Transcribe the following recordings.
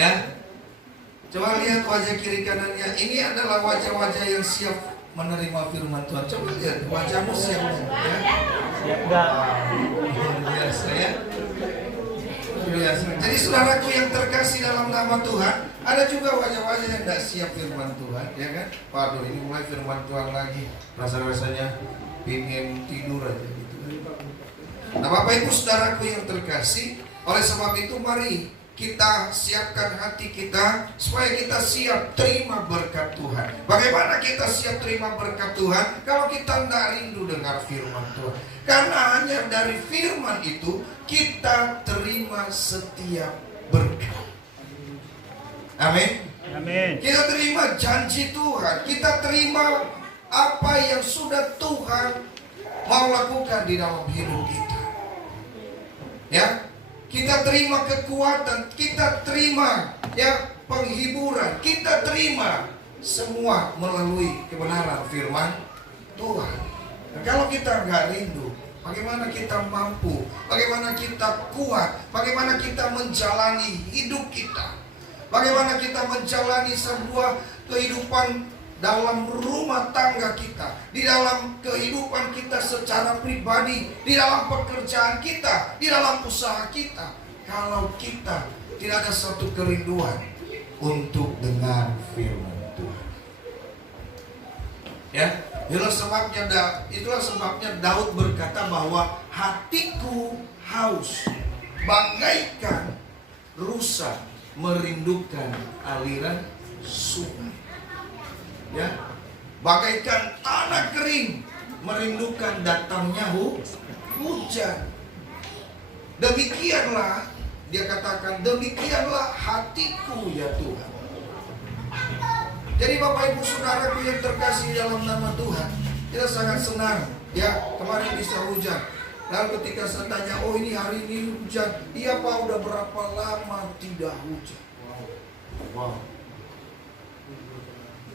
Ya, coba lihat wajah kiri kanannya. Ini adalah wajah-wajah yang siap menerima firman Tuhan. Coba lihat wajahmu siap, ya? Siap enggak? Luar biasa ya. Biasa. Jadi saudaraku yang terkasih dalam nama Tuhan, ada juga wajah-wajah yang tidak siap firman Tuhan, ya kan? Waduh, ini mulai firman Tuhan lagi, rasa-rasanya ingin tidur aja gitu. Nah, Bapak Ibu saudaraku yang terkasih, oleh sebab itu mari kita siapkan hati kita supaya kita siap terima berkat Tuhan. Bagaimana kita siap terima berkat Tuhan? Kalau kita tidak rindu dengar firman Tuhan. Karena hanya dari firman itu kita terima setiap berkat. Amin. Amin. Kita terima janji Tuhan. Kita terima apa yang sudah Tuhan mau lakukan di dalam hidup kita. Ya. Kita terima kekuatan, kita terima ya penghiburan, kita terima semua melalui kebenaran firman Tuhan. Nah, kalau kita nggak rindu, bagaimana kita mampu, bagaimana kita kuat, bagaimana kita menjalani hidup kita, bagaimana kita menjalani sebuah kehidupan dalam rumah tangga kita, di dalam kehidupan kita secara pribadi, di dalam pekerjaan kita, di dalam usaha kita. Kalau kita tidak ada satu kerinduan untuk dengar firman Tuhan. Ya, itulah sebabnya Daud berkata bahwa hatiku haus bagaikan rusa merindukan aliran sungai. Ya, bagaikan tanah kering merindukan datangnya hujan. Demikianlah dia katakan, demikianlah hatiku ya Tuhan. Jadi Bapak Ibu Saudaraku yang terkasih dalam nama Tuhan, kita sangat senang ya kemarin bisa hujan. Lalu ketika saya tanya, oh ini hari ini hujan, iya Pak, udah berapa lama tidak hujan? Wow.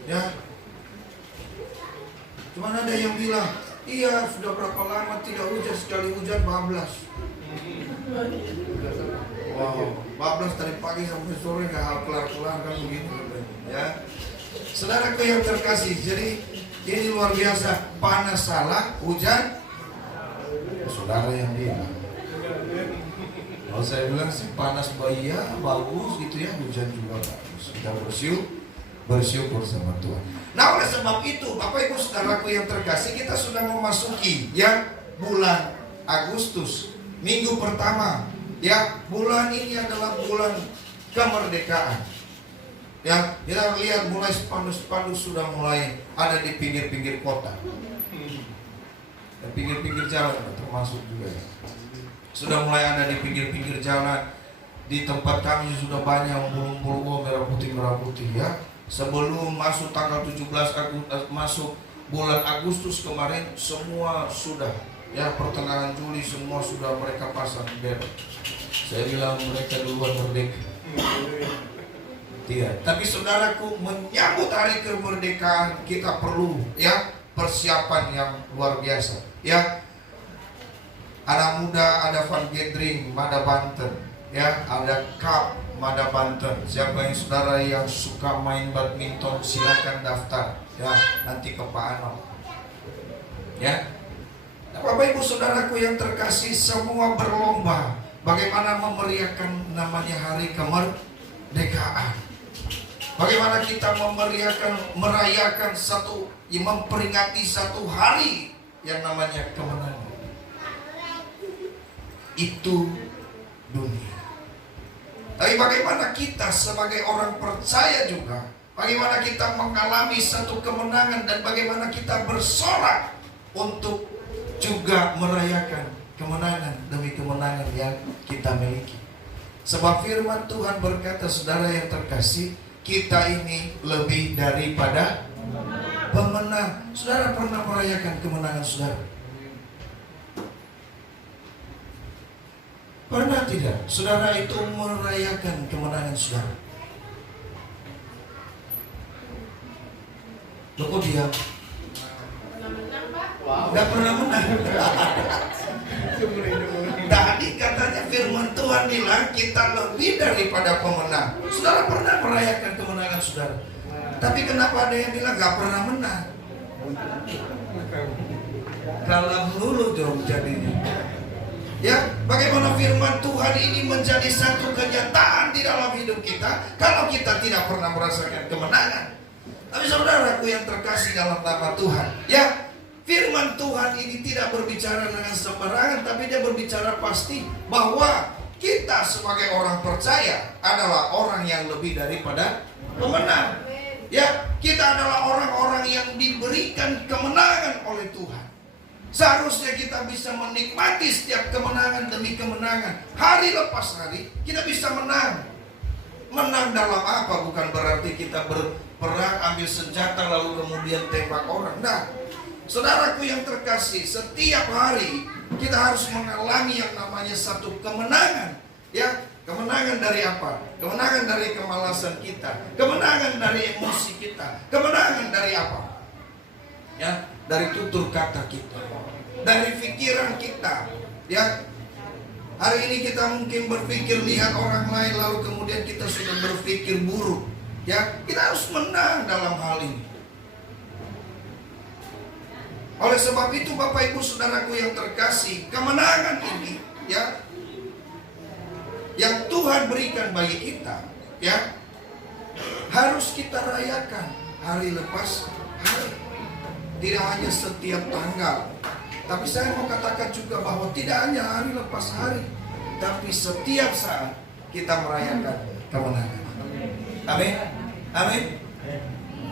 Ya, cuman ada yang bilang, iya sudah berapa lama tidak hujan, sekali hujan bablas. Wow, bablas dari pagi sampai sore gak kelar-kelar kan begitu. Ya, saudaraku yang terkasih, jadi ini luar biasa. Panas salah, hujan saudara yang bilang. Kalau saya bilang sih panas ya bagus gitu ya, hujan juga bagus. Kita bersyukur sama Tuhan. Nah, oleh sebab itu Bapak Ibu Saudaraku yang terkasih, kita sudah memasuki ya bulan Agustus, minggu pertama. Ya, bulan ini adalah bulan kemerdekaan. Ya, kita lihat mulai spanduk-spanduk sudah mulai ada di pinggir-pinggir kota. Ya, pinggir-pinggir jalan termasuk juga ya. Sudah mulai ada di pinggir-pinggir jalan. Di tempat kami sudah banyak bulu-bulu merah putih ya. Sebelum masuk tanggal 17 Agustus, masuk bulan Agustus kemarin, semua sudah ya, pertengahan Juli semua sudah mereka pasang bendera. Saya bilang mereka duluan merdeka. Tidak. Tapi saudaraku, menyambut hari kemerdekaan kita perlu ya persiapan yang luar biasa. Ya, anak muda ada fun gathering Mada Banten, ya ada cup Mada Banten. Siapa yang saudara yang suka main badminton silakan daftar ya nanti ke Pak Ano. Ya, nah, Bapak Ibu Saudaraku yang terkasih, semua berlomba bagaimana memeriahkan namanya hari kemerdekaan. Bagaimana kita merayakan memperingati satu hari yang namanya kemenangan. Itu dunia. Tapi bagaimana kita sebagai orang percaya juga, bagaimana kita mengalami satu kemenangan dan bagaimana kita bersorak untuk juga merayakan kemenangan demi kemenangan yang kita miliki. Sebab firman Tuhan berkata, saudara yang terkasih, kita ini lebih daripada pemenang. Saudara pernah merayakan kemenangan saudara? Pernah tidak saudara itu merayakan kemenangan saudara? Loh kok diam? Tidak pernah menang. Tadi katanya firman Tuhan firman bilang kita lebih daripada pemenang. Saudara pernah merayakan kemenangan saudara, tapi kenapa ada yang bilang gak pernah menang? Kalah melulu dong jadinya. Ya, bagaimana firman Tuhan ini menjadi satu kenyataan di dalam hidup kita kalau kita tidak pernah merasakan kemenangan. Tapi saudaraku yang terkasih dalam nama Tuhan, ya, firman Tuhan ini tidak berbicara dengan sembarangan, tapi dia berbicara pasti bahwa kita sebagai orang percaya adalah orang yang lebih daripada pemenang. Ya, kita adalah orang-orang yang diberikan kemenangan oleh Tuhan. Seharusnya kita bisa menikmati setiap kemenangan demi kemenangan. Hari lepas hari kita bisa menang. Menang dalam apa? Bukan berarti kita berperang, ambil senjata lalu kemudian tembak orang. Nah, saudaraku yang terkasih, setiap hari kita harus mengalami yang namanya satu kemenangan. Ya, kemenangan dari apa? Kemenangan dari kemalasan kita, kemenangan dari emosi kita, kemenangan dari apa? Ya, dari tutur kata kita, dari pikiran kita. Ya, hari ini kita mungkin berpikir lihat orang lain lalu kemudian kita sudah berpikir buruk. Ya, kita harus menang dalam hal ini. Oleh sebab itu Bapak Ibu Saudaraku yang terkasih, kemenangan ini ya yang Tuhan berikan bagi kita, ya, harus kita rayakan hari lepas hari. Tidak hanya setiap tanggal, tapi saya mau katakan juga bahwa tidak hanya hari lepas hari, tapi setiap saat kita merayakan kemenangan. Amin. Amin.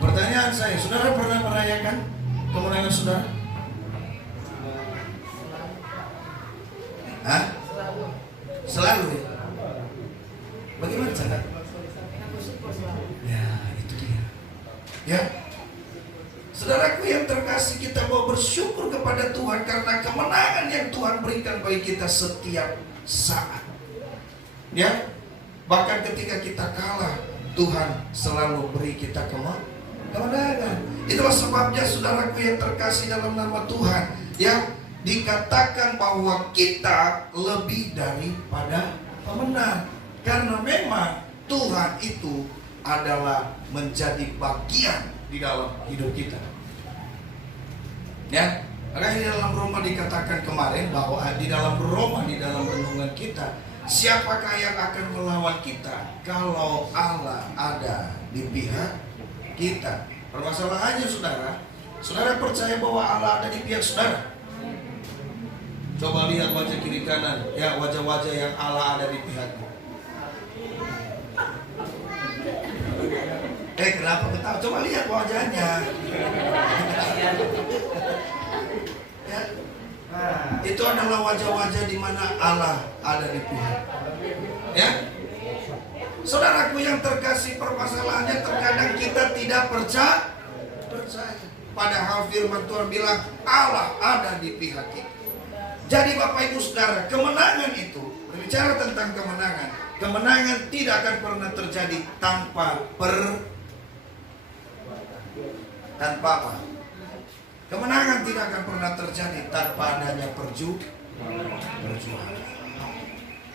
Pertanyaan saya, saudara pernah merayakan kemenangan saudara? Hah? Selalu ya? Bagaimana cara? Ya, itu dia. Ya, saudaraku yang terkasih, kita mau bersyukur kepada Tuhan karena kemenangan yang Tuhan berikan bagi kita setiap saat. Ya, bahkan ketika kita kalah, Tuhan selalu beri kita kemenangan. Itulah sebabnya saudaraku yang terkasih dalam nama Tuhan, ya, dikatakan bahwa kita lebih daripada pemenang. Karena memang Tuhan itu adalah menjadi bagian di dalam hidup kita. Ya, makanya di dalam Roma dikatakan kemarin bahwa di dalam Roma, di dalam renungan kita, siapakah yang akan melawan kita kalau Allah ada di pihak kita? Permasalahannya saudara, saudara percaya bahwa Allah ada di pihak saudara? Coba lihat wajah kiri kanan, ya, wajah-wajah yang Allah ada di pihakmu. Kenapa ketawa? Coba lihat wajahnya. Ya. Itu adalah wajah-wajah di mana Allah ada di pihak. Ya. Saudaraku yang terkasih, permasalahannya terkadang kita tidak percaya. Padahal firman Tuhan bilang Allah ada di pihak kita. Jadi Bapak Ibu Saudara, kemenangan itu, berbicara tentang kemenangan, kemenangan tidak akan pernah terjadi tanpa apa? Kemenangan tidak akan pernah terjadi tanpa adanya perjuangan.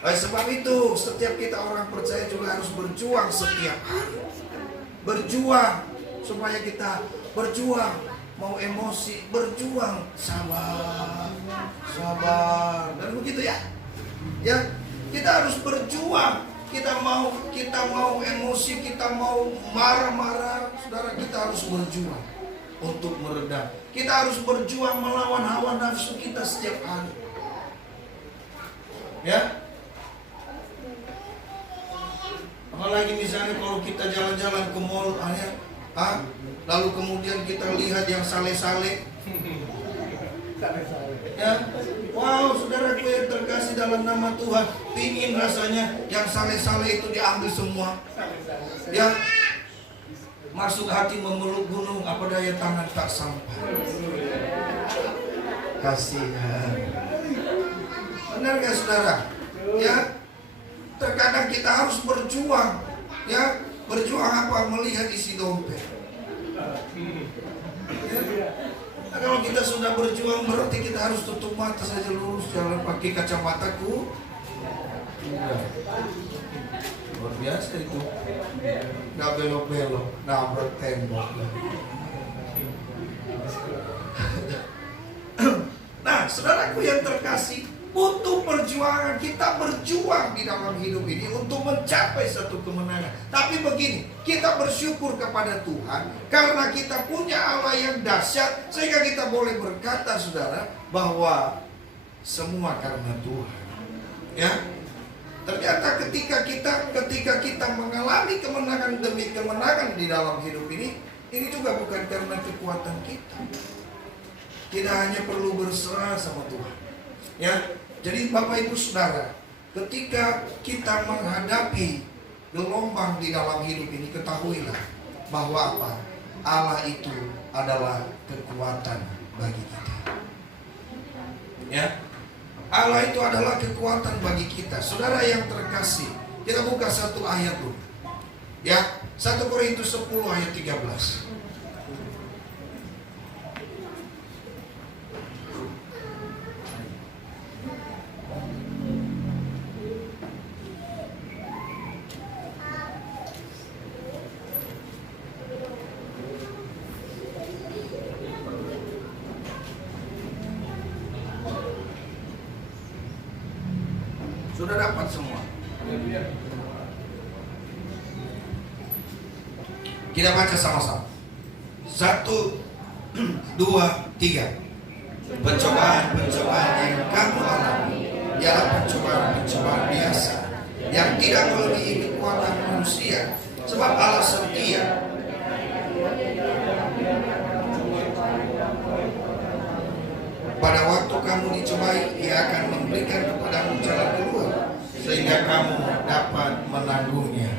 Oleh sebab itu, setiap kita orang percaya juga harus berjuang setiap hari. Berjuang supaya kita berjuang. Mau emosi, berjuang, sabar, dan begitu ya. Ya, kita harus berjuang. Kita mau emosi, kita mau marah-marah, saudara, kita harus berjuang untuk meredam. Kita harus berjuang melawan hawa nafsu kita setiap hari. Ya. Apalagi misalnya kalau kita jalan-jalan ke mall, lalu kemudian kita lihat yang sale-sale. Ya, wow, saudaraku yang terkasih dalam nama Tuhan, pingin rasanya yang sale-sale itu diambil semua. Ya, masuk hati memeluk gunung, apa daya tangan tak sampai. Kasihan. Benar gak saudara? Ya, terkadang kita harus berjuang. Ya, berjuang apa? Melihat isi dompet. Ya. Nah, kalau kita sudah berjuang berarti kita harus tutup mata saja, lurus, jangan pakai kacamataku. Enggak. Luar biasa itu. Nggak belok-belok, nabrak tembok. Nah, saudaraku yang terkasih, butuh perjuangan. Kita berjuang di dalam hidup ini untuk mencapai satu kemenangan. Tapi begini, kita bersyukur kepada Tuhan karena kita punya Allah yang dahsyat, sehingga kita boleh berkata, saudara, bahwa semua karena Tuhan. Ya, ternyata ketika kita mengalami kemenangan demi kemenangan di dalam hidup ini juga bukan karena kekuatan kita. Kita hanya perlu berserah sama Tuhan. Ya, jadi Bapak Ibu Saudara, ketika kita menghadapi gelombang di dalam hidup ini, ketahuilah bahwa apa? Allah itu adalah kekuatan bagi kita. Ya, Allah itu adalah kekuatan bagi kita. Saudara yang terkasih, kita buka satu ayat dulu. Ya, 1 Korintus 10 ayat 13. Sudah dapat semua? Kita baca sama-sama. 1, 2, 3. Pencobaan-pencobaan yang kamu alami ialah pencobaan-pencobaan biasa yang tidak melebihi kekuatan manusia, sebab Allah setia. Pada waktu kamu dicobai, Ia akan memberikan kepadamu jalan keluar, sehingga kamu dapat menanggungnya.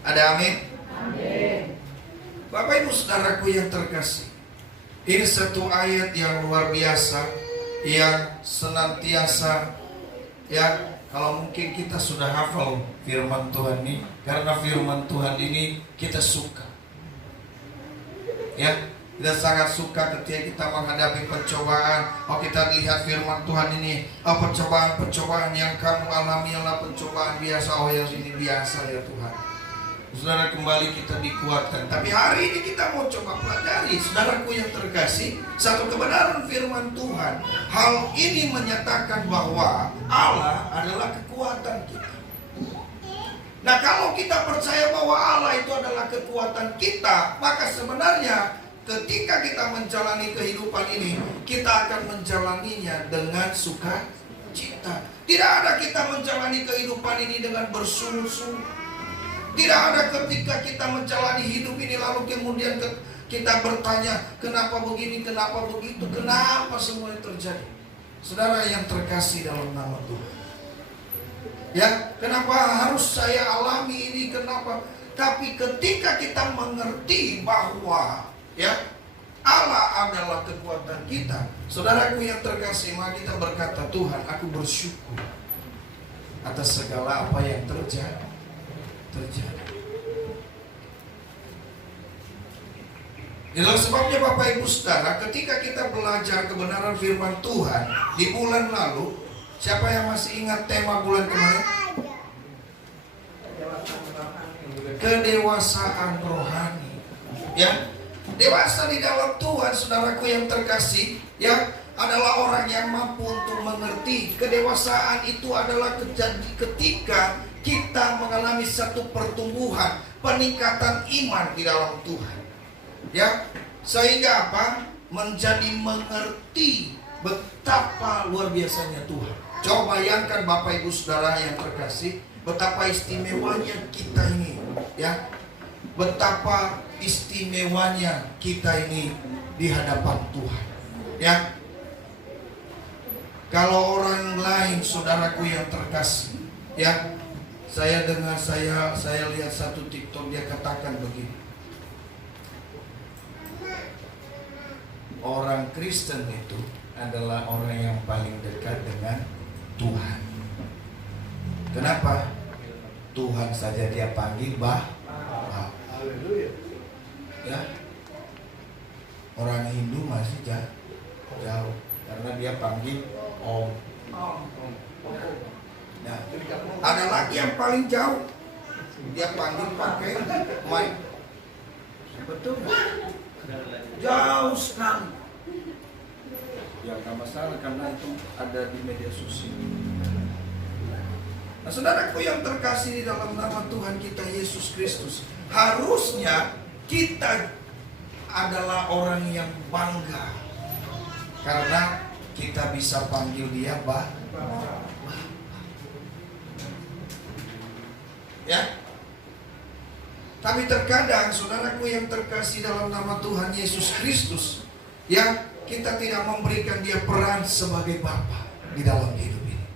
Ada amin? Amin. Bapak Ibu Saudaraku yang terkasih, ini satu ayat yang luar biasa, yang senantiasa, ya, kalau mungkin kita sudah hafal firman Tuhan ini, karena firman Tuhan ini kita suka. Ya, kita sangat suka ketika kita menghadapi pencobaan. Oh, kita lihat firman Tuhan ini, oh, pencobaan-pencobaan yang kamu alami adalah pencobaan biasa. Oh, yang ini biasa ya Tuhan. Saudara, kembali kita dikuatkan. Tapi hari ini kita mau coba pelajari, saudaraku yang terkasih, satu kebenaran firman Tuhan. Hal ini menyatakan bahwa Allah adalah kekuatan kita. Nah, kalau kita percaya bahwa Allah itu adalah kekuatan kita, maka sebenarnya ketika kita menjalani kehidupan ini, kita akan menjalaninya dengan sukacita. Tidak ada kita menjalani kehidupan ini dengan bersungut-sungut. Tidak ada ketika kita menjalani hidup ini lalu kemudian kita bertanya, kenapa begini, kenapa begitu, kenapa semua ini terjadi. Saudara yang terkasih dalam nama Tuhan, ya, kenapa harus saya alami ini, kenapa? Tapi ketika kita mengerti bahwa, ya, Allah adalah kekuatan kita, saudaraku yang terkasih, maka kita berkata, Tuhan, aku bersyukur atas segala apa yang terjadi. Itulah sebabnya Bapak Ibu Saudara, ketika kita belajar kebenaran firman Tuhan di bulan lalu, siapa yang masih ingat tema bulan kemarin? Kedewasaan rohani. Ya, dewasa di dalam Tuhan, saudaraku yang terkasih, ya, adalah orang yang mampu untuk mengerti. Kedewasaan itu adalah ketika kita mengalami satu pertumbuhan, peningkatan iman di dalam Tuhan. Ya, sehingga apa? Menjadi mengerti betapa luar biasanya Tuhan. Coba bayangkan Bapak Ibu Saudara yang terkasih, betapa istimewanya kita ini, ya. Betapa istimewanya kita ini di hadapan Tuhan. Ya. Kalau orang lain, saudaraku yang terkasih, ya, saya dengar, saya lihat satu TikTok, dia katakan begini. Orang Kristen itu adalah orang yang paling dekat dengan Tuhan. Kenapa? Tuhan saja dia panggil Bapa. Ya. Orang Hindu masih jauh karena dia panggil Om. Nah, ada lagi yang paling jauh, dia panggil pakai mic. Betul nggak? Jauh sekali. Ya nggak masalah karena itu ada di media sosial. Nah, saudaraku yang terkasih di dalam nama Tuhan kita Yesus Kristus, harusnya kita adalah orang yang bangga karena kita bisa panggil dia Bapak. Ya. Tapi terkadang saudaraku yang terkasih dalam nama Tuhan Yesus Kristus, ya, kita tidak memberikan dia peran sebagai Bapa di dalam hidup ini.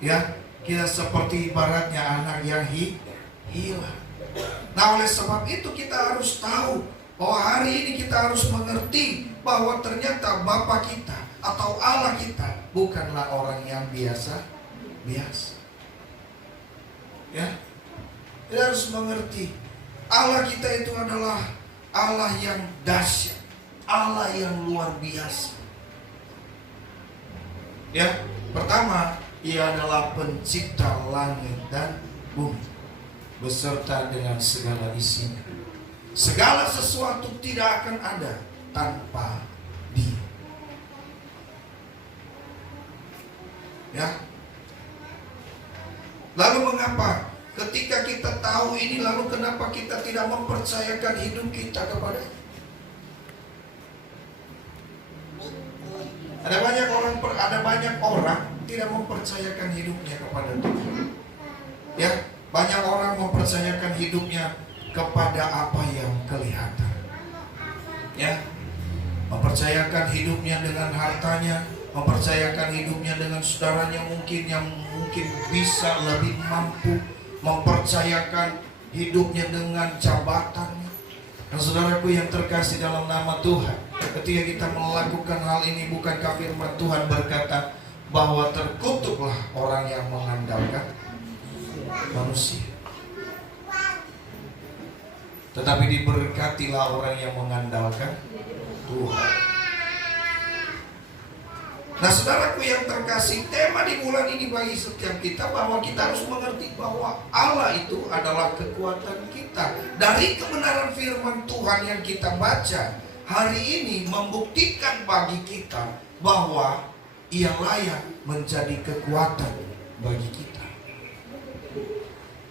Ya, kita seperti ibaratnya anak yang hilang. Nah, oleh sebab itu kita harus tahu bahwa hari ini kita harus mengerti bahwa ternyata Bapa kita atau Allah kita bukanlah orang yang biasa. Ya, kita harus mengerti Allah kita itu adalah Allah yang dahsyat, Allah yang luar biasa. Ya, pertama, Ia adalah pencipta langit dan bumi beserta dengan segala isinya. Segala sesuatu tidak akan ada tanpa Dia. Ya. Lalu mengapa ketika kita tahu ini, lalu kenapa kita tidak mempercayakan hidup kita kepada Dia? Ada banyak orang tidak mempercayakan hidupnya kepada Tuhan. Ya, banyak orang mempercayakan hidupnya kepada apa yang kelihatan. Ya, mempercayakan hidupnya dengan hartanya, mempercayakan hidupnya dengan saudaranya yang mungkin bisa lebih mampu, mempercayakan hidupnya dengan jabatannya. Dan saudaraku yang terkasih dalam nama Tuhan, ketika kita melakukan hal ini, bukankah firman Tuhan berkata bahwa terkutuklah orang yang mengandalkan manusia, tetapi diberkatilah orang yang mengandalkan Tuhan. Nah, saudaraku yang terkasih, tema di bulan ini bagi setiap kita bahwa kita harus mengerti bahwa Allah itu adalah kekuatan kita. Dari kebenaran firman Tuhan yang kita baca hari ini membuktikan bagi kita bahwa Ia layak menjadi kekuatan bagi kita.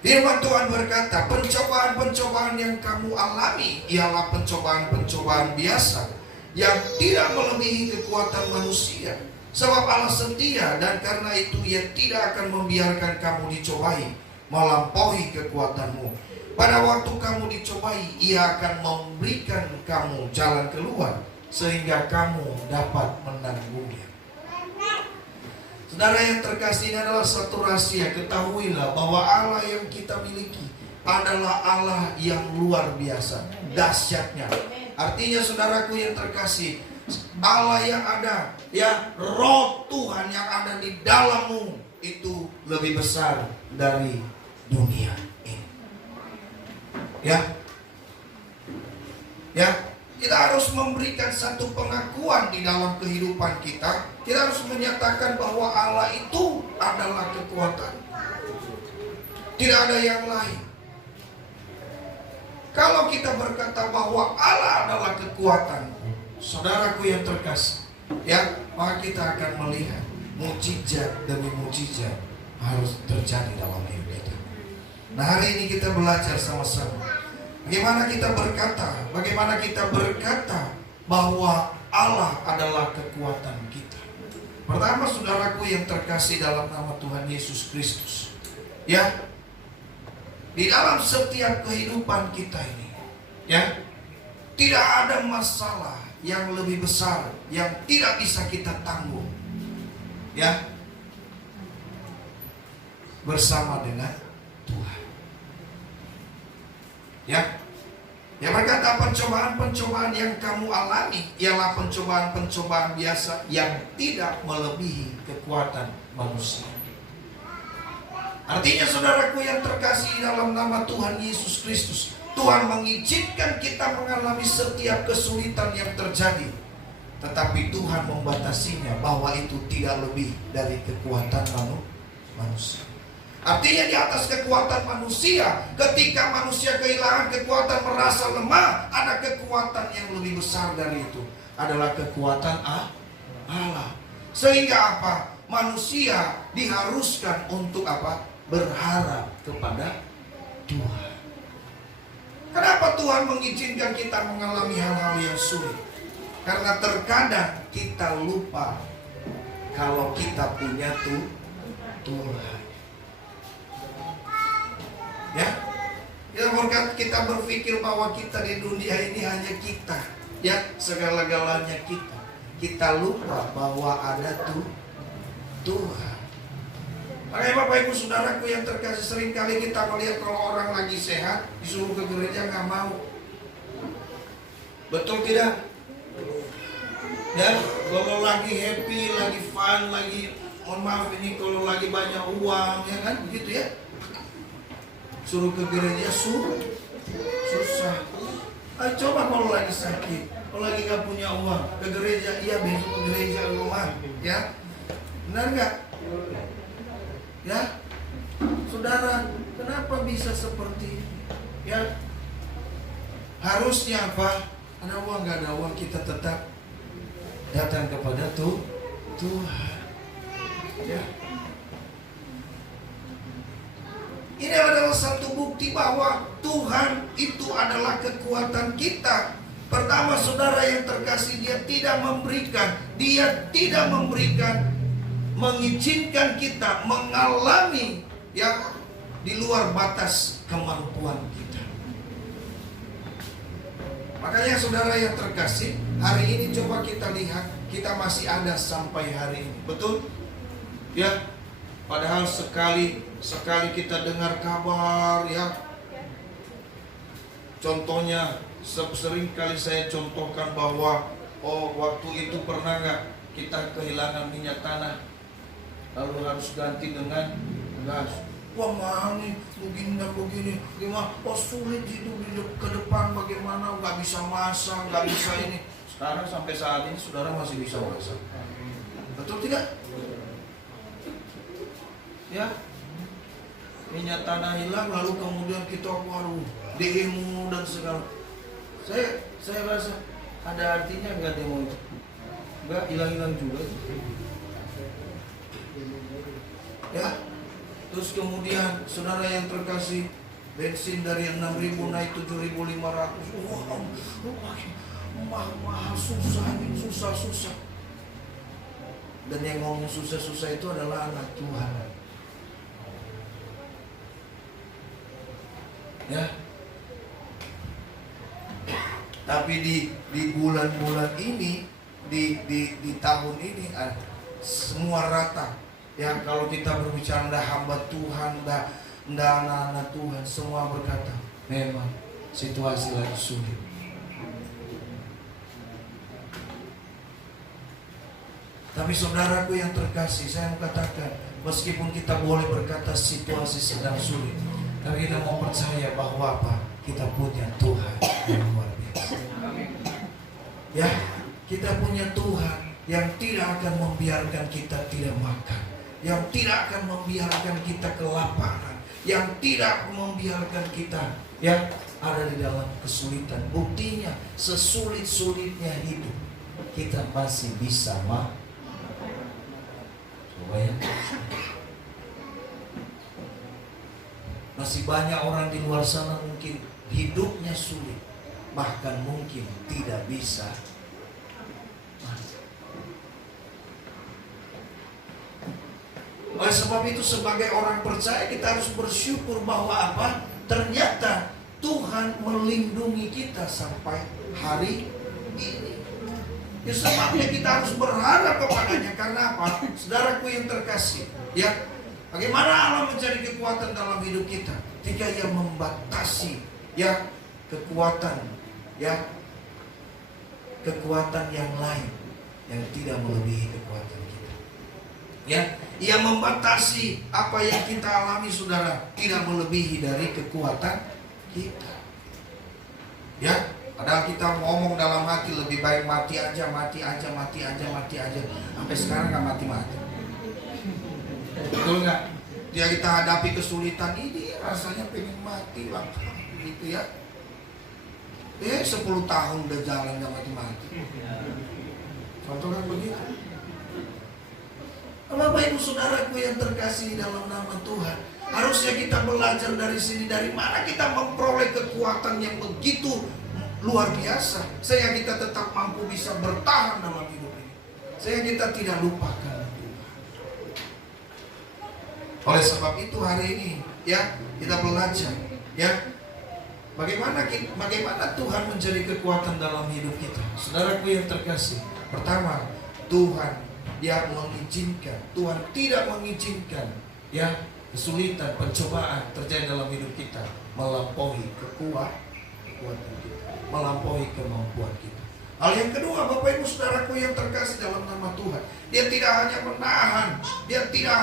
Firman Tuhan berkata, pencobaan-pencobaan yang kamu alami ialah pencobaan-pencobaan biasa yang tidak melebihi kekuatan manusia. Sebab Allah setia, dan karena itu Ia tidak akan membiarkan kamu dicobai melampaui kekuatanmu. Pada waktu kamu dicobai, Ia akan memberikan kamu jalan keluar sehingga kamu dapat menanggungnya. Saudara yang terkasih, ini adalah satu rahasia. Ketahuilah bahwa Allah yang kita miliki adalah Allah yang luar biasa, dahsyatnya. Artinya saudaraku yang terkasih, Allah yang ada, ya, Roh Tuhan yang ada di dalammu itu lebih besar dari dunia ini. Ya, kita harus memberikan satu pengakuan di dalam kehidupan kita. Kita harus menyatakan bahwa Allah itu adalah kekuatan. Tidak ada yang lain. Kalau kita berkata bahwa Allah adalah kekuatan, saudaraku yang terkasih, ya, maka kita akan melihat mukjizat demi mukjizat harus terjadi dalam hidup kita. Nah, hari ini kita belajar sama-sama bagaimana kita berkata bahwa Allah adalah kekuatan kita. Pertama, saudaraku yang terkasih dalam nama Tuhan Yesus Kristus, ya, di dalam setiap kehidupan kita ini, ya, tidak ada masalah yang lebih besar yang tidak bisa kita tanggung, ya, bersama dengan Tuhan. Ya, yang berkata pencobaan-pencobaan yang kamu alami ialah pencobaan-pencobaan biasa yang tidak melebihi kekuatan manusia. Artinya saudaraku yang terkasih dalam nama Tuhan Yesus Kristus, Tuhan mengizinkan kita mengalami setiap kesulitan yang terjadi, tetapi Tuhan membatasinya bahwa itu tidak lebih dari kekuatan manusia. Artinya di atas kekuatan manusia, ketika manusia kehilangan kekuatan merasa lemah, ada kekuatan yang lebih besar dari itu, adalah kekuatan Allah. Sehingga apa? Manusia diharuskan untuk apa? Berharap kepada Tuhan. Kenapa Tuhan mengizinkan kita mengalami hal-hal yang sulit? Karena terkadang kita lupa kalau kita punya Tuhan. Ya, kita berpikir bahwa kita di dunia ini hanya kita, ya, segala-galanya kita. Kita lupa bahwa ada Tuhan. Makanya Bapak Ibu Saudaraku yang terkasih, sering kali kita melihat kalau orang lagi sehat disuruh ke gereja nggak mau. Betul tidak? Ya, kalau lagi happy, lagi fun, lagi mohon maaf ini kalau lagi banyak uang, ya kan, begitu ya. Suruh ke gereja susah. Coba kalau lagi sakit, kalau lagi nggak punya uang, ke gereja, iya besok ke gereja rumah, ya, benar nggak? Ya, saudara, kenapa bisa seperti ini? Ya, harusnya apa? Ada uang nggak ada uang, kita tetap datang kepada Tuhan. Ya. Ini adalah satu bukti bahwa Tuhan itu adalah kekuatan kita. Pertama, saudara yang terkasih, Dia tidak memberikan, mengizinkan kita mengalami yang di luar batas kemampuan kita. Makanya saudara yang terkasih, hari ini coba kita lihat, kita masih ada sampai hari ini. Betul? Ya. Padahal sekali kita dengar kabar, ya. Contohnya, sering kali saya contohkan bahwa waktu itu pernah nggak kita kehilangan minyak tanah, lalu harus ganti dengan gas. Wah mahal nih, begini dan begini, gimana? Sulit hidup ke depan, bagaimana? Nggak bisa masak, nggak bisa ini. Sekarang sampai saat ini saudara masih bisa masak. Betul tidak? Ya, minyak tanah hilang, lalu kemudian kita demo dan segala. Saya rasa ada artinya nggak demo itu? Nggak, hilang juga. Ya, terus kemudian saudara yang terkasih, bensin dari 6.000 naik 7.500. Mahal, susah. Dan yang ngomong susah-susah itu adalah anak Tuhan. Ya, tapi di bulan-bulan ini, di tahun ini, semua rata. Ya, kalau kita berbicara ndak hamba Tuhan, ndak anak-anak Tuhan, semua berkata, memang situasi lagi sulit. Tapi saudaraku yang terkasih, saya mau katakan, meskipun kita boleh berkata situasi sedang sulit, tapi kita mau percaya bahwa apa? Kita punya Tuhan yang luar biasa. Ya, kita punya Tuhan yang tidak akan membiarkan kita tidak makan, yang tidak akan membiarkan kita kelaparan, yang tidak membiarkan kita ya ada di dalam kesulitan. Buktinya, sesulit-sulitnya hidup, kita masih bisa coba ya. Masih banyak orang di luar sana mungkin hidupnya sulit, bahkan mungkin tidak bisa. Oleh sebab itu sebagai orang percaya kita harus bersyukur bahwa apa? Ternyata Tuhan melindungi kita sampai hari ini. Ya, sebabnya kita harus berharap kepadanya. Karena apa? Saudaraku yang terkasih, ya, bagaimana Allah mencari kekuatan dalam hidup kita? Ketika Ia membatasi ya kekuatan yang lain yang tidak melebihi kekuatan kita. Ya, Ia membatasi apa yang kita alami, saudara, tidak melebihi dari kekuatan kita. Ya, padahal kita ngomong dalam hati lebih baik mati aja. Sampai sekarang nggak mati. Betul nggak? Dia kita hadapi kesulitan ini rasanya pengen mati lah, gitu ya. 10 tahun udah jalan gak mati-mati. Contoh kan begitu. Bapak Ibu Saudaraku yang terkasih dalam nama Tuhan, harusnya kita belajar dari sini, dari mana kita memperoleh kekuatan yang begitu luar biasa, sehingga kita tetap mampu bisa bertahan dalam hidup ini, sehingga kita tidak lupakan Tuhan. Oleh sebab itu hari ini ya kita belajar ya bagaimana Tuhan menjadi kekuatan dalam hidup kita. Saudaraku yang terkasih, pertama, Tuhan Dia mengizinkan, Tuhan tidak mengizinkan ya kesulitan, pencobaan terjadi dalam hidup kita melampaui kekuatan kita, melampaui kemampuan kita. Hal yang kedua, Bapak Ibu Saudaraku yang terkasih dalam nama Tuhan, Dia tidak hanya menahan, Dia tidak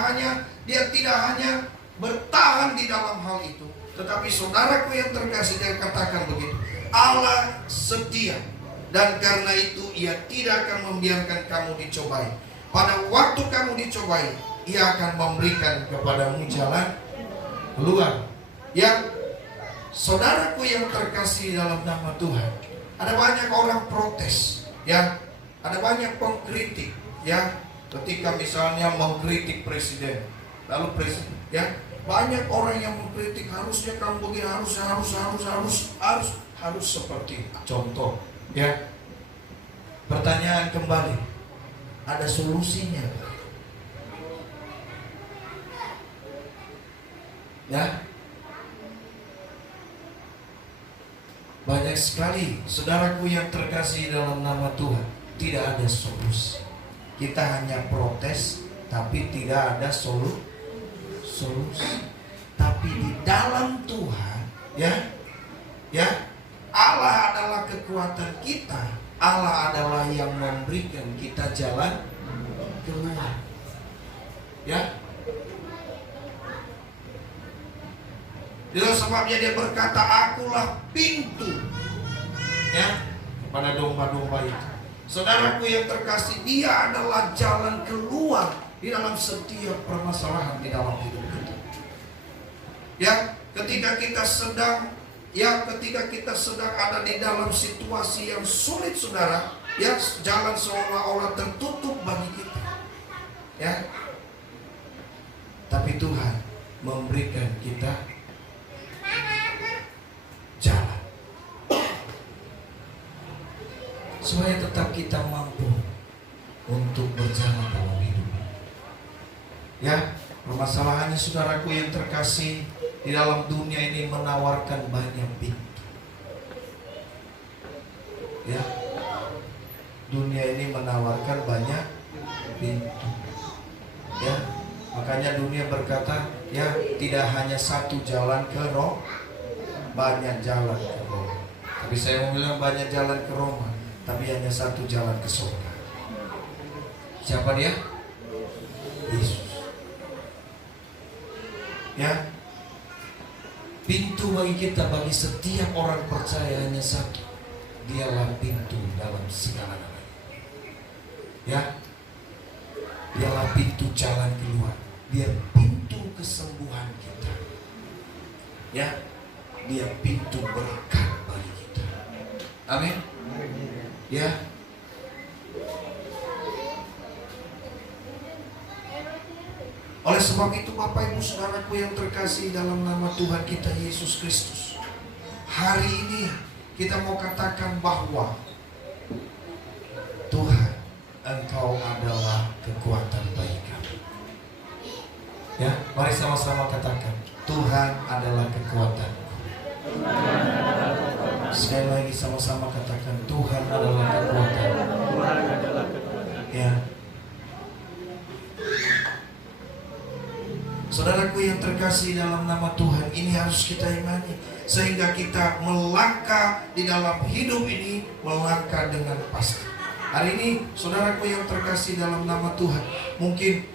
hanya bertahan di dalam hal itu, tetapi saudaraku yang terkasih, Dia katakan begitu, Allah setia, dan karena itu Ia tidak akan membiarkan kamu dicobai. Pada waktu kamu dicobai, Ia akan memberikan kepadamu jalan keluar. Ya, saudaraku yang terkasih dalam nama Tuhan, ada banyak orang protes, ya, ada banyak pengkritik, ya, ketika misalnya mengkritik presiden, lalu presiden, ya, banyak orang yang mengkritik, harusnya kamu begini, harus seperti contoh, ya. Pertanyaan kembali, ada solusinya, ya. Banyak sekali saudaraku yang terkasih dalam nama Tuhan, tidak ada solusi. Kita hanya protes, tapi tidak ada solusi. Tapi di dalam Tuhan, ya, Allah adalah kekuatan kita. Allah adalah yang memberikan kita jalan keluar. Ya. Itulah sebabnya Dia berkata, akulah pintu, ya, pada domba-domba itu. Saudaraku yang terkasih, Dia adalah jalan keluar di dalam setiap permasalahan di dalam hidup kita. Ya, ketika kita sedang ada di dalam situasi yang sulit, saudara, ya, jalan seolah-olah tertutup bagi kita, ya. Tapi Tuhan memberikan kita jalan supaya tetap kita mampu untuk berjalan dalam hidup. Ya, permasalahannya saudaraku yang terkasih, di dalam dunia ini menawarkan banyak pintu. Ya, dunia ini menawarkan banyak pintu. Ya, makanya dunia berkata, ya, tidak hanya satu jalan ke Roma, banyak jalan ke Roma. Tapi saya mau bilang banyak jalan ke Roma, tapi hanya satu jalan ke surga. Siapa dia? Yesus. Ya, pintu bagi kita, bagi setiap orang percaya hanya satu. Dialah pintu dalam segala-galanya. Ya, dialah pintu jalan keluar. Dia pintu kesembuhan kita. Ya, Dia pintu berkat bagi kita. Amin. Ya. Oleh sebab itu, Bapak Ibu Saudaraku yang terkasih dalam nama Tuhan kita Yesus Kristus, hari ini kita mau katakan bahwa Tuhan, Engkau adalah kekuatan bagi kami. Ya, mari sama-sama katakan, Tuhan adalah kekuatan. Sekali lagi sama-sama katakan, Tuhan adalah kekuatan. Ya. Saudaraku yang terkasih dalam nama Tuhan, ini harus kita imani, sehingga kita melangkah di dalam hidup ini, melangkah dengan pasti. Hari ini saudaraku yang terkasih dalam nama Tuhan, mungkin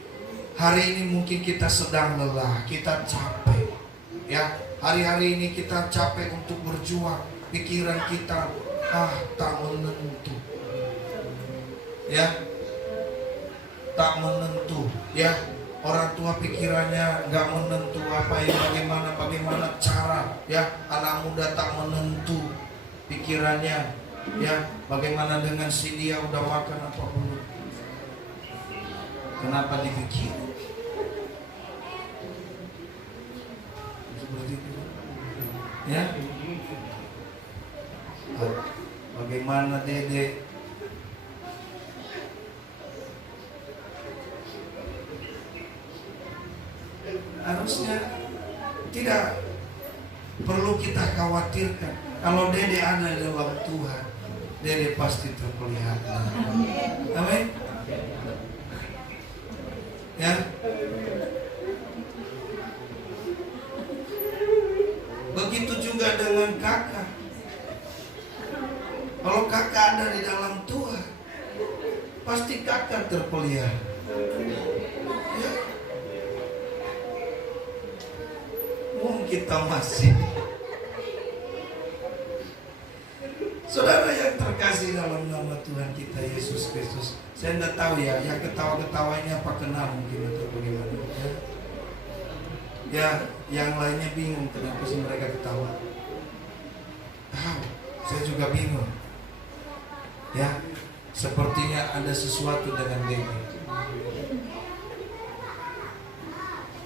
hari ini mungkin kita sedang lelah, kita capek. Ya, hari-hari ini kita capek untuk berjuang, pikiran kita tak menentu. Ya, tak menentu. Ya, orang tua pikirannya nggak menentu apa yang bagaimana cara ya, anak muda tak menentu pikirannya ya, bagaimana dengan si dia udah makan apa belum, kenapa dipikir seperti itu ya. Bagaimana Dede harusnya tidak perlu kita khawatirkan. Kalau Dede ada di dalam Tuhan, Dede pasti terpelihara. Amin. Ya. Begitu juga dengan kakak. Kalau kakak ada di dalam Tuhan, pasti kakak terpelihara. Ya. Kita masih, saudara yang terkasih dalam nama Tuhan kita Yesus Kristus, saya tidak tahu ya, yang ketawa-ketawa ini apa kenal mungkin atau bagaimana ya, yang lainnya bingung kenapa sih mereka ketawa. Saya juga bingung ya, sepertinya ada sesuatu dengan Dede.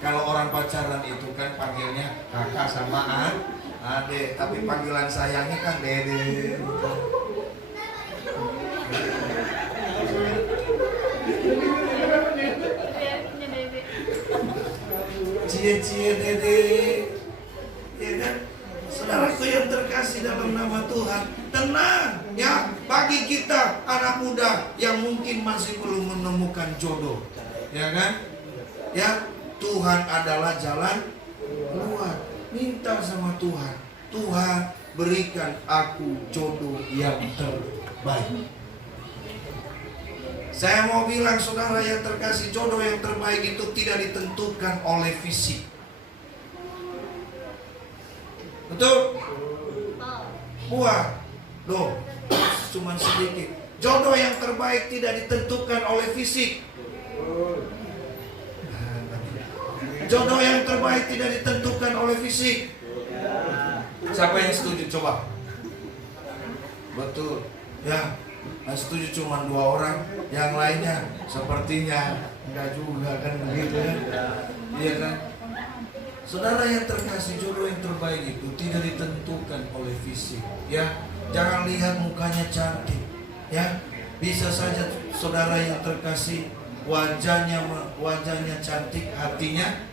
Kalau orang pacaran itu kan panggilnya kakak sama adik, tapi panggilan sayangnya kan Dede. Cie-cie Dede, ya kan? Saudaraku yang terkasih dalam nama Tuhan, tenang ya, bagi kita anak muda yang mungkin masih belum menemukan jodoh, ya kan? Ya, Tuhan adalah jalan keluar. Minta sama Tuhan, Tuhan berikan aku jodoh yang terbaik. Saya mau bilang saudara yang terkasih, jodoh yang terbaik itu tidak ditentukan oleh fisik. Betul? Buah, cuman sedikit. Jodoh yang terbaik tidak ditentukan oleh fisik. Jodoh yang terbaik tidak ditentukan oleh fisik. Siapa yang setuju coba? Betul. Ya, yang setuju cuma 2 orang, yang lainnya sepertinya enggak juga kan begitu ya. Iya kan? Saudara yang terkasih, jodoh yang terbaik itu tidak ditentukan oleh fisik. Ya, jangan lihat mukanya cantik. Ya, bisa saja saudara yang terkasih wajahnya cantik, hatinya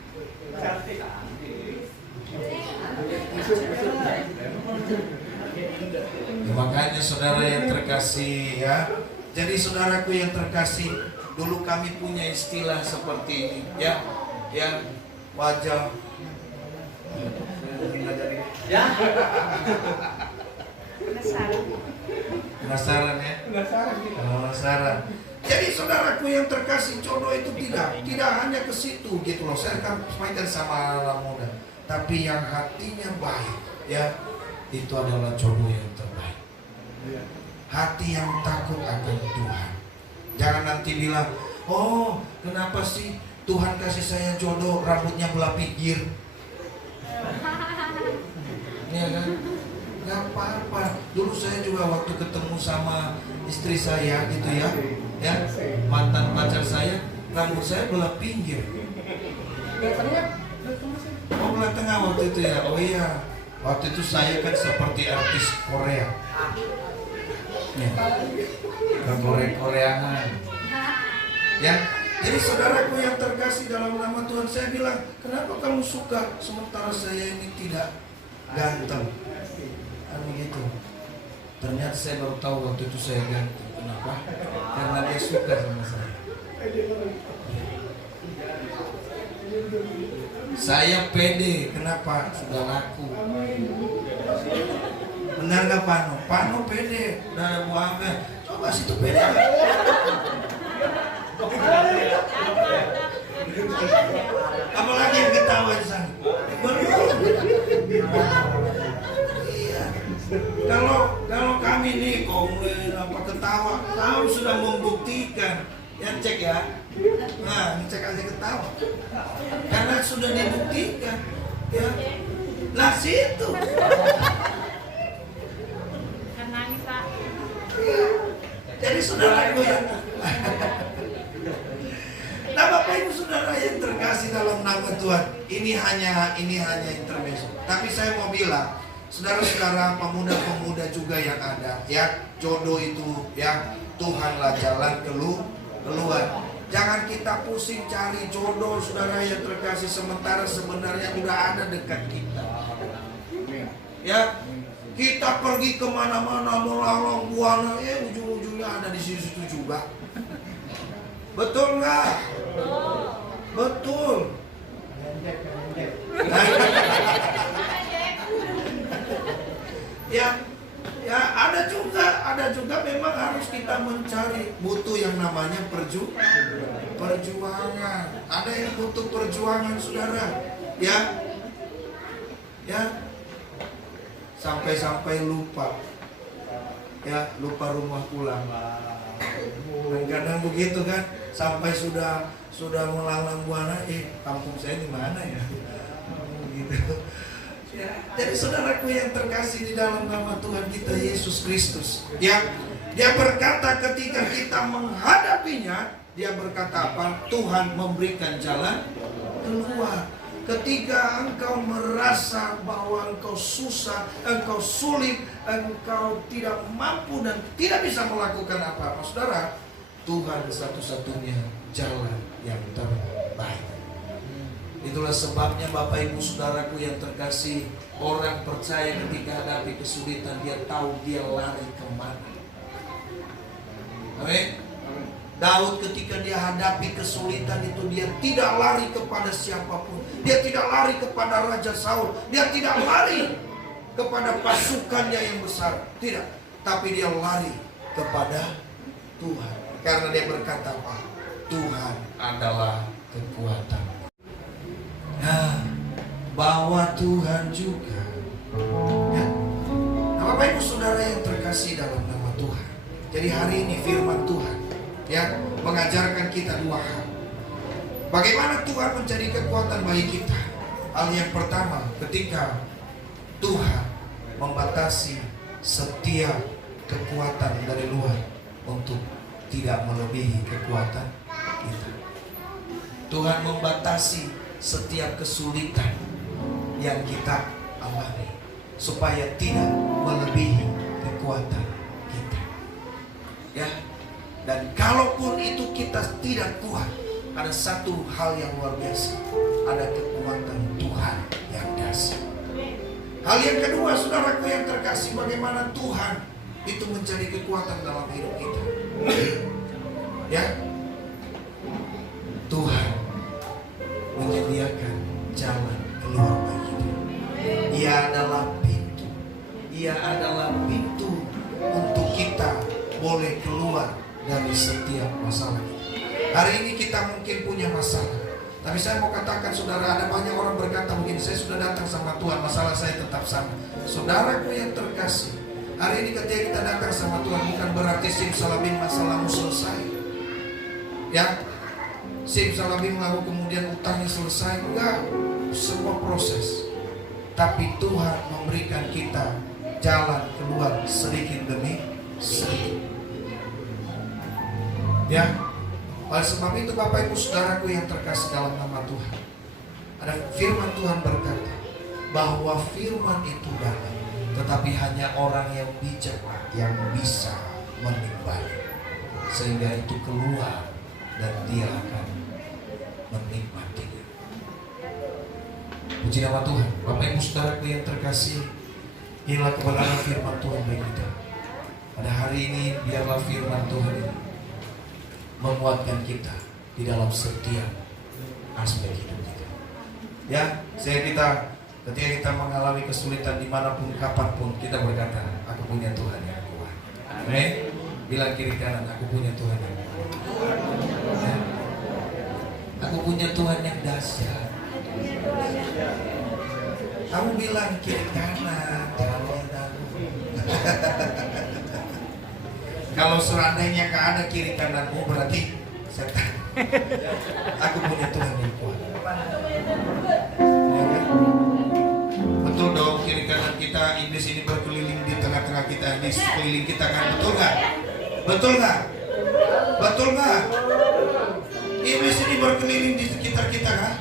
cantik. Ya, makanya saudara yang terkasih ya. Jadi saudaraku yang terkasih, dulu kami punya istilah seperti ini ya. Ya, wajah ya. Penasaran ya? Penasaran. Jadi saudaraku yang terkasih, jodoh itu tidak hanya ke situ gitu loh. Saya akan sampaikan sama anak muda, tapi yang hatinya baik ya, itu adalah jodoh yang terbaik. Hati yang takut akan Tuhan. Jangan nanti bilang, oh kenapa sih Tuhan kasih saya jodoh rambutnya belah pinggir. Iya kan? Gak apa-apa. Dulu saya juga waktu ketemu sama istri saya gitu ya, mantan pacar saya, rambut saya belah pinggir. Oh belah tengah waktu itu ya. Oh iya, waktu itu saya kan seperti artis Korea ya, ke Korea-Koreaan ya. Jadi saudaraku yang terkasih dalam nama Tuhan, saya bilang, kenapa kamu suka sementara saya ini tidak ganteng? Kan begitu. Ternyata saya baru tahu waktu itu saya ganteng. Kenapa? Karena dia suka sama saya. Saya pede. Kenapa? Sudah laku. Benar gak Pano? Pano pede. Udah ada buahnya. Coba situ pede. Apalagi yang ketawa di sana. Iya. Kalau kami nih komplain apa ketawa, kami sudah membuktikan Yang cek ya. Nah, cek aja ketawa. Karena sudah dibuktikan. Ya. Lah situ. Kan nangis, Pak. Jadi saudaraku yang nah Bapak Ibu Saudara yang terkasih dalam nama Tuhan, ini hanya intermezzo. Tapi saya mau bilang, saudara-saudara, pemuda-pemuda juga yang ada, ya jodoh itu, ya Tuhanlah jalan keluar. Jangan kita pusing cari jodoh, saudara yang terkasih, sementara sebenarnya udah ada dekat kita. Ya, kita pergi kemana-mana melalang buana, ujung-ujungnya ada di situ juga. Betul nggak? Betul. Ya ada juga memang harus kita mencari, butuh yang namanya perjuangan. Ada yang butuh perjuangan, saudara. Ya. Sampai lupa. Ya, lupa rumah pulang. Dan kadang begitu kan, sampai sudah melalang buana, kampung saya di mana ya? Gitu. Ya, jadi saudaraku yang terkasih di dalam nama Tuhan kita Yesus Kristus, ya, dia berkata ketika kita menghadapinya, dia berkata apa? Tuhan memberikan jalan keluar. Ketika engkau merasa bahwa engkau susah, engkau sulit, engkau tidak mampu dan tidak bisa melakukan apa-apa, saudara, Tuhan satu-satunya jalan yang terbaik. Itulah sebabnya Bapak Ibu Saudaraku yang terkasih, orang percaya ketika hadapi kesulitan, dia tahu dia lari kemana. Amin. Daud ketika dia hadapi kesulitan itu, dia tidak lari kepada siapapun. Dia tidak lari kepada Raja Saul. Dia tidak lari kepada pasukannya yang besar. Tidak. Tapi dia lari kepada Tuhan. Karena dia berkata apa? Tuhan adalah kekuatan. Nah, bahwa Tuhan juga. Ya. Nah, Bapak Ibu Saudara yang terkasih dalam nama Tuhan. Jadi hari ini firman Tuhan, ya, mengajarkan kita dua hal. Bagaimana Tuhan menjadi kekuatan bagi kita. Hal yang pertama, ketika Tuhan membatasi setiap kekuatan dari luar untuk tidak melebihi kekuatan kita. Tuhan membatasi setiap kesulitan yang kita alami supaya tidak melebihi kekuatan kita. Ya. Dan kalaupun itu kita tidak kuat, ada satu hal yang luar biasa, ada kekuatan Tuhan yang dahsyat. Hal yang kedua, saudaraku yang terkasih, bagaimana Tuhan itu menjadi kekuatan dalam hidup kita. Ya, Tuhan menyediakan jalan keluar bagi kita. Ia adalah pintu. Ia adalah pintu untuk kita boleh keluar dari setiap masalah. Hari ini kita mungkin punya masalah, tapi saya mau katakan saudara, ada banyak orang berkata mungkin saya sudah datang sama Tuhan, masalah saya tetap sama. Saudaraku yang terkasih, hari ini ketika kita datang sama Tuhan, bukan berarti simsalabim masalahmu selesai. Ya, simsalabim lalu kemudian utangnya selesai. Enggak, semua proses. Tapi Tuhan memberikan kita jalan keluar sedikit demi sedikit. Ya, oleh sebab itu Bapak Ibu Saudaraku yang terkasih dalam nama Tuhan, ada firman Tuhan berkata bahwa firman itu dalam, tetapi hanya orang yang bijak yang bisa menimbangnya, sehingga itu keluar dan dia akan menikmatinya. Puji nama Tuhan. Bapak Ibu Saudaraku yang terkasih, inilah kebenaran firman Tuhan bagi kita. Pada hari ini biarlah firman Tuhan ini menguatkan kita di dalam setiap aspek hidup kita. Ya, ketika kita mengalami kesulitan dimanapun, kapanpun, kita berkata, aku punya Tuhan yang kuat. Amin. Bilang kiri kanan, aku punya Tuhan yang kuat. Ya. Aku punya Tuhan yang dahsyat. Kamu bilang kiri kanan, jangan aku. Kalau seandainya gak ada kiri kananmu, berarti setan. Aku punya Tuhan yang kuat. Ya kan? Betul dong, kiri kanan kita, iblis ini berkeliling di tengah-tengah kita, di sekeliling kita kan, betul nggak? Betul nggak? Betul nggak? Iblis ini berkeliling di sekitar kita kan?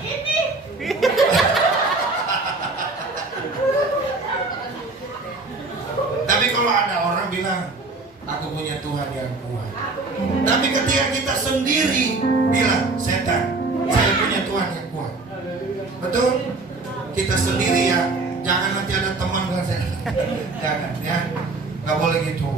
Tapi kalau ada orang bilang, aku punya Tuhan yang kuat. Tapi ketika kita sendiri bilang, setan, saya punya Tuhan yang kuat. Betul? Kita sendiri ya, jangan nanti ada teman dengan saya. Jangan ya, nggak boleh gitu.